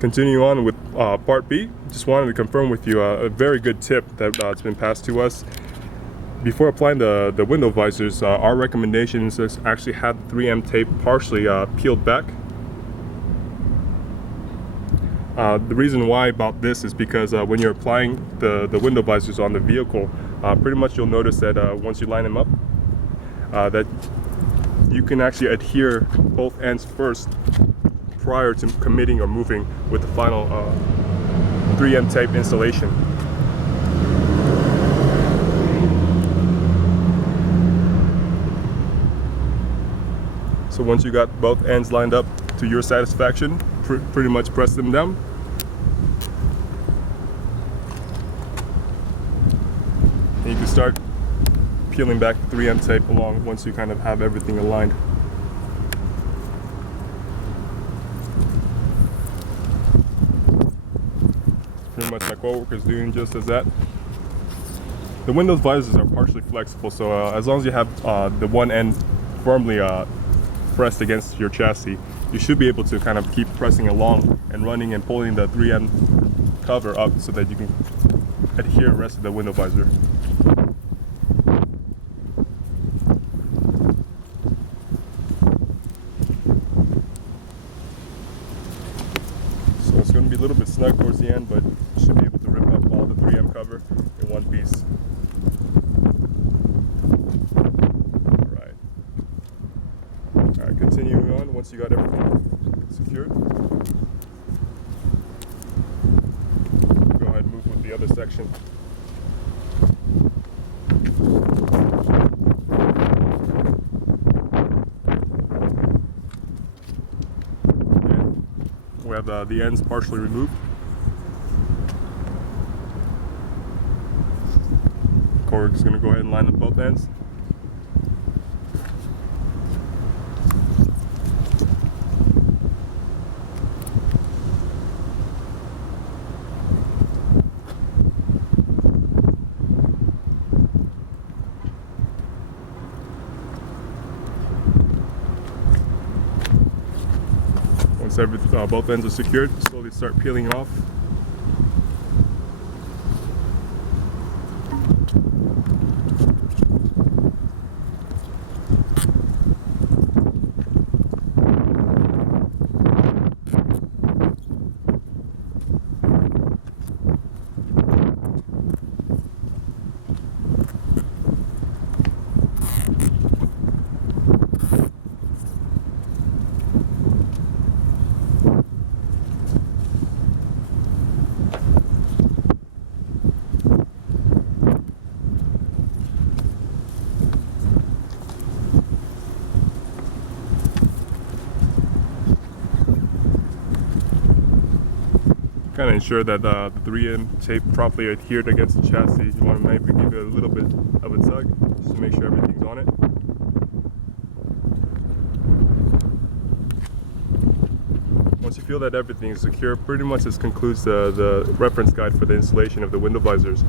Continuing on with part B, just wanted to confirm with you a very good tip that's been passed to us. Before applying the window visors, our recommendation is to actually have the 3M tape partially peeled back. The reason why about this is because when you're applying the window visors on the vehicle, pretty much you'll notice that once you line them up, that you can actually adhere both ends first prior to committing or moving with the final 3M tape installation. So once you got both ends lined up to your satisfaction, pretty much press them down. And you can start peeling back the 3M tape along once you kind of have everything aligned. Pretty much my co-worker is doing just as that. The windows visors are partially flexible, so as long as you have the one end firmly pressed against your chassis, you should be able to kind of keep pressing along and running and pulling the 3M cover up so that you can adhere the rest of the window visor. So it's going to be a little bit snug towards the end, but you should be able to rip up all the 3M cover in one piece. Alright, continuing on, once you got everything secured, go ahead and move with the other section. We have the ends partially removed. Cork is going to go ahead and line up both ends. Once both ends are secured, slowly start peeling off. Kind of ensure that the 3M tape properly adhered against the chassis. You want to maybe give it a little bit of a tug just to make sure everything's on it. Once you feel that everything is secure, pretty much this concludes the reference guide for the installation of the window visors.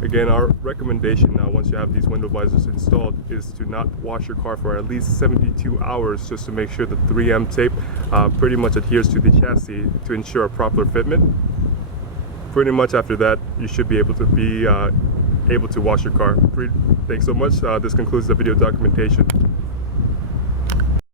Again, our recommendation now, once you have these window visors installed, is to not wash your car for at least 72 hours just to make sure the 3M tape pretty much adheres to the chassis to ensure a proper fitment. Pretty much after that, you should be able to wash your car. Thanks so much. This concludes the video documentation.